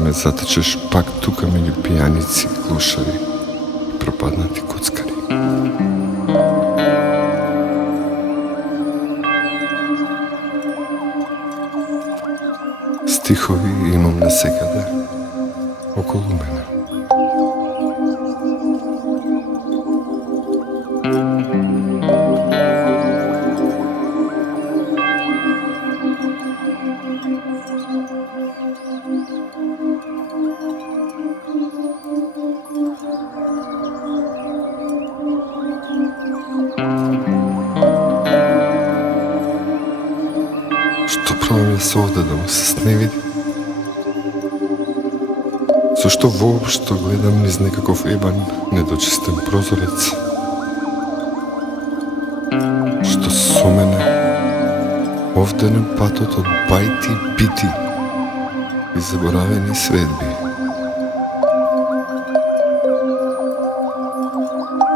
ме затечеш пак тука меѓу пијаници, глушари и пропаднати коцкари. Стихови имам насекаде околу мене. Што правам јас овде да му се сневиди? Зошто воопшто гледам низ некаков ебан, недочистен прозорец? Што со мене овде на патот од бајти бити и заборавени средби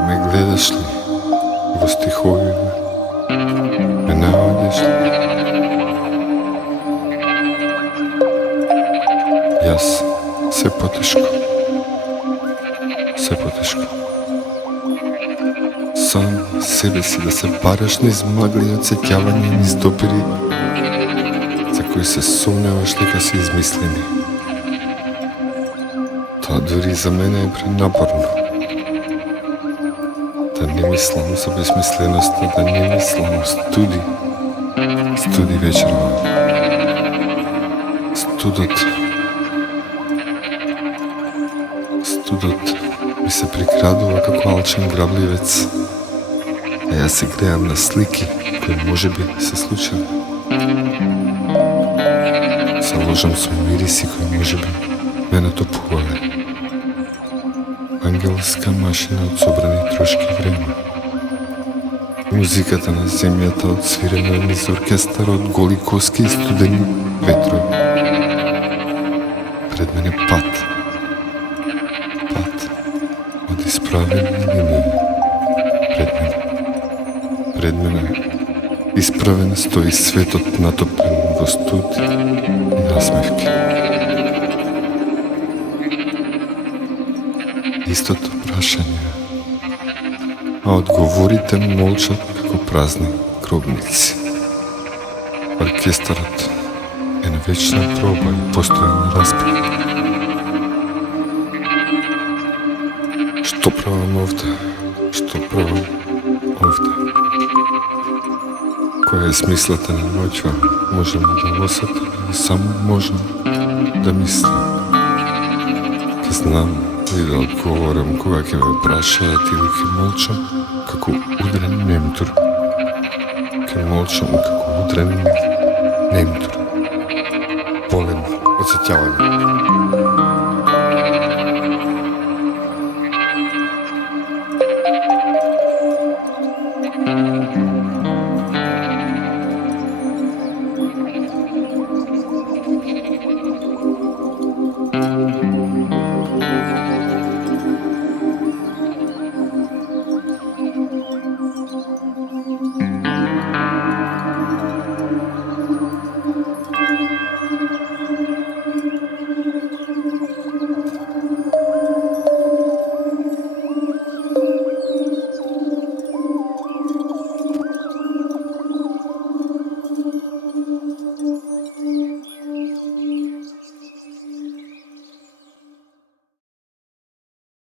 ме гледаш ли во стиховиве? Ме наоѓаш ли? Јас се потешко. Сам себе си да се бараш низ магли од сеќавање, низ допири за кои се сомневаш дека се измислени. Тоа дури за мене е пренапорно. Да не мислам за безмисленоста, да не мислам студи вечерва. Студот ми се прикрадува како алчен грабливец, а јас се греам на слики кои можеби се случили. Се ложам со мириси кои можеби ме натопувале. Ангелска машина од собрани трошки време. Музиката на земјата одсвирена низ оркестар од голи коски и студени ветрови. Пред мене пат од исправени линии. Пред мене исправен стои светот натопен во студ и насмевки. Истото прашање, а одговорите молчат како празни гробници. Оркестарот е на вечна проба и постојан распит. Што правам овде? Која е смислата на ноќва? Можам да осетам и само можам да мислам. Ке знам и да одговорам кога ќе ме прашаат или ке молчам како удрен немтур. Полен од сеќавање.